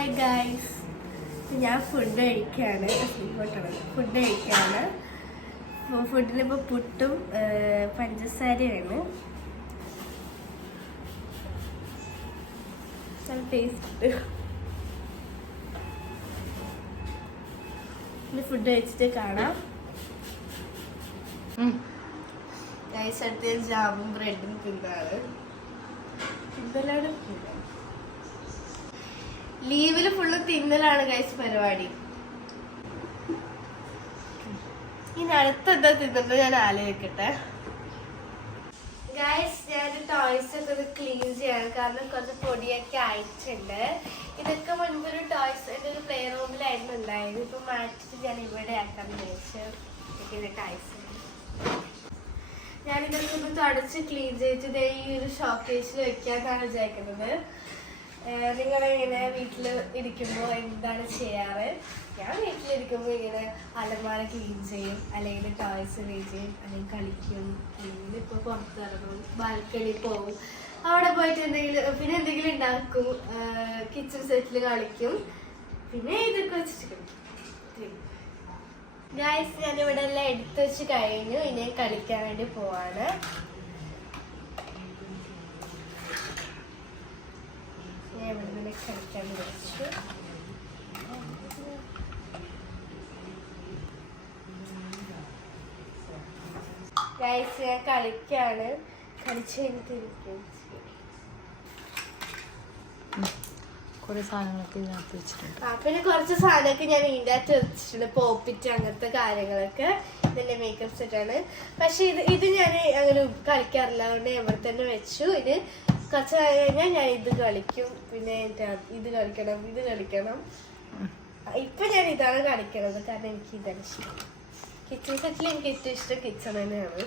Hi guys, ഞാൻ food കഴിക്കുകയാണ്. ഫുഡിലിപ്പോൾ പുട്ടും പഞ്ചസാരയാണ്. ടേസ്റ്റ് ഫുഡ് കഴിച്ചിട്ട് കാണാം. ഗൈസ് അടുത്ത ജാമും ബ്രെഡും തിന്നാണ്. ലീവില് ഫുള്ള് തിന്നലാണ് ഗൈസ് പരിപാടി. ഇനി അടുത്തെന്താ തിന്നത് ഞാൻ ആലോചിക്കട്ടെ. ഗൈസ് ഞാൻ ടോയ്സ് ഒക്കെ ഒന്ന് ക്ലീൻ ചെയ്യാണ്, കാരണം കുറച്ച് പൊടിയൊക്കെ ആയിട്ടുണ്ട്. ഇതൊക്കെ മുൻപൊരു ടോയ്സ് എൻ്റെ ഒരു പ്ലേ റൂമിലായിരുന്നു ഉണ്ടായത്. ഇപ്പൊ മാറ്റിട്ട് ഞാൻ ഇവിടെ ആക്കാന്ന് വിചാരിച്ചു. ടോയ്സ് ഞാനിതൊക്കെ ഒന്ന് തുടച്ച് ക്ലീൻ ചെയ്തിട്ട് ഈ ഒരു ഷോക്കേസിൽ വെക്കാന്നാണ് വിചാരിക്കുന്നത്. നിങ്ങളിങ്ങനെ വീട്ടിൽ ഇരിക്കുമ്പോൾ എന്താണ് ചെയ്യാറ്? ഞാൻ വീട്ടിലിരിക്കുമ്പോൾ ഇങ്ങനെ അലമാര ക്ലീൻ ചെയ്യും, അല്ലെങ്കിൽ ടോയ്സ് ക്ലീൻ ചെയ്യും, അല്ലെങ്കിൽ കളിക്കും, അല്ലെങ്കിൽ ഇപ്പോൾ പുറത്ത് ഇറങ്ങും, ബാൽക്കണി പോകും, അവിടെ പോയിട്ട് എന്തെങ്കിലും ഉണ്ടാക്കും, കിച്ചൺ സെറ്റിൽ കളിക്കും, പിന്നെ ഇതൊക്കെ വെച്ചിട്ട് കളിക്കും. ഗൈസ് ഞാനിവിടെ എല്ലാം എടുത്തു വെച്ച് കഴിഞ്ഞു. ഇനി കളിക്കാൻ വേണ്ടി പോവാണ്. കളിക്കാൻ വിളിച്ചു. ഗൈസ് ഞാൻ കളിക്കാണ്. കളിച്ചു കഴിഞ്ഞിട്ട് കുറെ സാധനങ്ങളൊക്കെ ഇതിനകത്ത് വെച്ചിട്ടുണ്ട്. പിന്നെ കുറച്ച് സാധനമൊക്കെ ഞാൻ ഇതിൻ്റെ അകത്ത് വെച്ചിട്ടുണ്ട്. പോപ്പിറ്റ് അങ്ങനത്തെ കാര്യങ്ങളൊക്കെ ഇതിന്റെ മേക്കപ്പ് സെറ്റാണ്. പക്ഷെ ഇത് ഞാൻ അങ്ങനെ കളിക്കാറില്ല, അതുകൊണ്ട് ഇവിടെ തന്നെ വെച്ചു. ഇത് കുറച്ച് കഴിഞ്ഞാൽ ഞാൻ ഇത് കളിക്കും, പിന്നെ ഇത് കളിക്കണം. ഇപ്പൊ ഞാൻ ഇതാണ് കളിക്കണത്, കാരണം എനിക്ക് ഇതാണ് ഇഷ്ടം. കിച്ചൺ സെറ്റിൽ എനിക്ക് ഏറ്റവും ഇഷ്ടം കിച്ചൺ തന്നെയാണ്.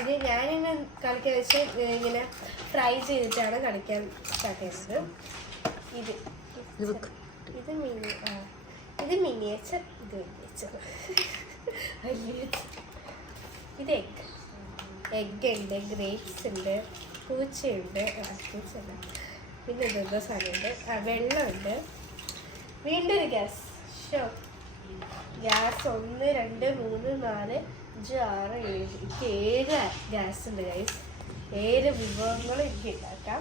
ഇത് ഞാനിങ്ങനെ കളിക്കാൻ വെച്ചാൽ ഇങ്ങനെ ഫ്രൈ ചെയ്തിട്ടാണ് കളിക്കാൻ സ്റ്റാർട്ട് ചെയ്യുന്നത്. ഇത് മിനിയേച്ചർ, ഇത് എഗ് ഉണ്ട്, ഗ്രേപ്സ് ഉണ്ട്, പൂച്ചയുണ്ട്, പിന്നെ ഇതെന്തോ സാധനമുണ്ട്, വെള്ളമുണ്ട്, വീണ്ടും ഒരു ഗ്യാസ്. ഗ്യാസ് 1 2 3 4 5 6 7 എനിക്ക് 7 ഗ്യാസ് ഉണ്ട് ഗൈസ്. 7 വിഭവങ്ങൾ എനിക്ക് ഉണ്ടാക്കാം.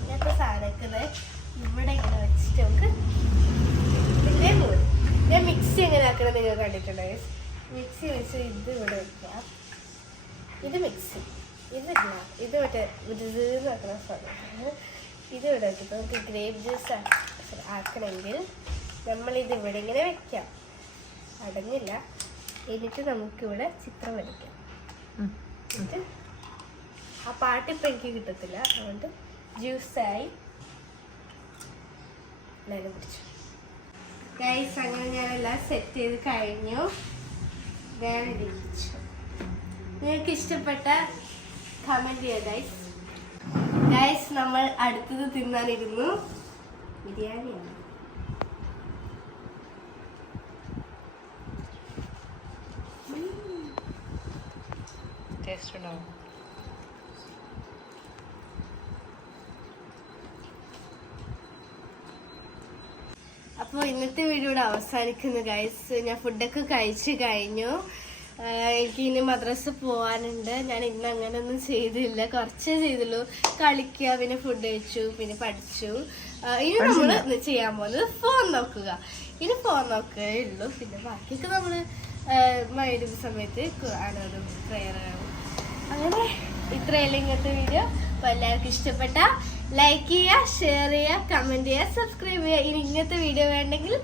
ഇങ്ങനത്തെ സാധനമൊക്കെ ഇവിടെ ഇങ്ങനെ വെച്ചിട്ട് നമുക്ക് ഇതിൻ്റെ പോലും ഞാൻ മിക്സി എങ്ങനെ ആക്കണം നിങ്ങൾ കണ്ടിട്ടുണ്ട് ഗൈസ്. മിക്സി വെച്ച് ഇത് ഇവിടെ വെക്കാം. ഇത് മിക്സി, ഇതില്ല, ഇത് മറ്റേ ആക്കുന്ന സാധനം. ഇത് ഇവിടെ വെച്ചിട്ട് നമുക്ക് ഗ്രേപ്പ് ജ്യൂസ് ആക്കണമെങ്കിൽ നമ്മളിത് ഇവിടെ ഇങ്ങനെ വെക്കാം. അടങ്ങില്ല. എന്നിട്ട് നമുക്കിവിടെ ചിത്രം വരയ്ക്കാം. എന്നിട്ട് ആ പാട്ടിപ്പോൾ എനിക്ക് കിട്ടത്തില്ല, അതുകൊണ്ട് ജ്യൂസായി എല്ലാവരും കുടിച്ചു. ഗൈസ് അങ്ങനെ ഞാനെല്ലാം സെറ്റ് ചെയ്ത് കഴിഞ്ഞു. ഞാൻ ഇരിച്ചു. നിങ്ങൾക്ക് ഇഷ്ടപ്പെട്ട കമൻറ്റ് ചെയ്യുക ഗൈസ്. ഗൈസ് നമ്മൾ അടുത്തത് തിന്നാനിരുന്നു. ബിരിയാണിയാണ്. ടേസ്റ്റ് ഉണ്ടാവും. അപ്പോൾ ഇന്നത്തെ വീഡിയോയുടെ അവസാനിക്കുന്നു ഗൈസ്. ഞാൻ ഫുഡൊക്കെ കഴിച്ച് കഴിഞ്ഞു. എനിക്ക് ഇനി മദ്രസ പോകാനുണ്ട്. ഞാൻ ഇന്ന് അങ്ങനെയൊന്നും ചെയ്തില്ല, കുറച്ചേ ചെയ്തുള്ളൂ. കളിക്കുക, പിന്നെ ഫുഡ് കഴിച്ചു, പിന്നെ പഠിച്ചു. ഇനി നമ്മൾ ചെയ്യാൻ പോകുന്നത് ഫോൺ നോക്കുക. ഇനി ഫോൺ നോക്കേ ഉള്ളൂ. പിന്നെ ബാക്കിയൊക്കെ നമ്മൾ മഗ്‌രിബ് സമയത്ത് ഖുർആനും പ്രയറുകളും. അങ്ങനെ ഇത്രയല്ലേ ഇങ്ങനത്തെ വീഡിയോ. അപ്പോൾ എല്ലാവർക്കും ഇഷ്ടപ്പെട്ട ലൈക്ക് ചെയ്യുക, ഷെയർ ചെയ്യുക, കമൻറ്റ് ചെയ്യുക, സബ്സ്ക്രൈബ് ചെയ്യുക. ഇനി ഇങ്ങനത്തെ വീഡിയോ വേണ്ടെങ്കിൽ